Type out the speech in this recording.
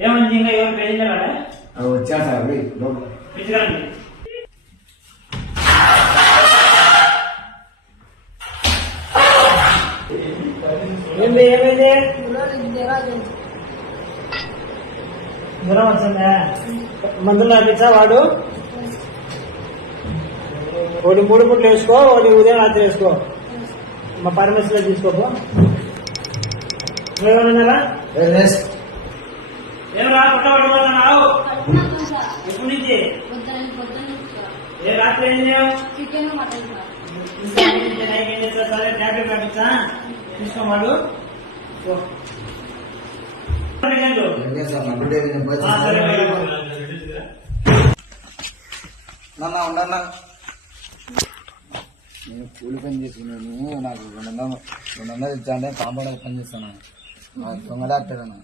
ఏమంది ఇంకా ఎవరు పేరు వచ్చా సార్ పిచ్చిరండి. ఏమైంది జ్వరం వచ్చిందా? మందులు రాపించా వాడు ఒకటి 3 పూట్లు వేసుకో, ఒకటి ఉదయం రాత్రి వేసుకో. మా పరమేశ్వర తీసుకోపో. ఏమన్నారా ఏమరా పుట్టబడిపోతున్నావు? ఎప్పటి నుంచి? ఏ రాత్రి ఏం చేయవు? ఏం చేస్తా సరే ట్యాబ్లెట్ రాపించా తీసుకోమాడు. ఉండన్నా నేను కూలి పని చేసుకున్నాను. నాకు 200 ఇచ్చాంటే కాంపౌండ్ పని చేస్తాను. దొంగ డాక్టర్ అన్న.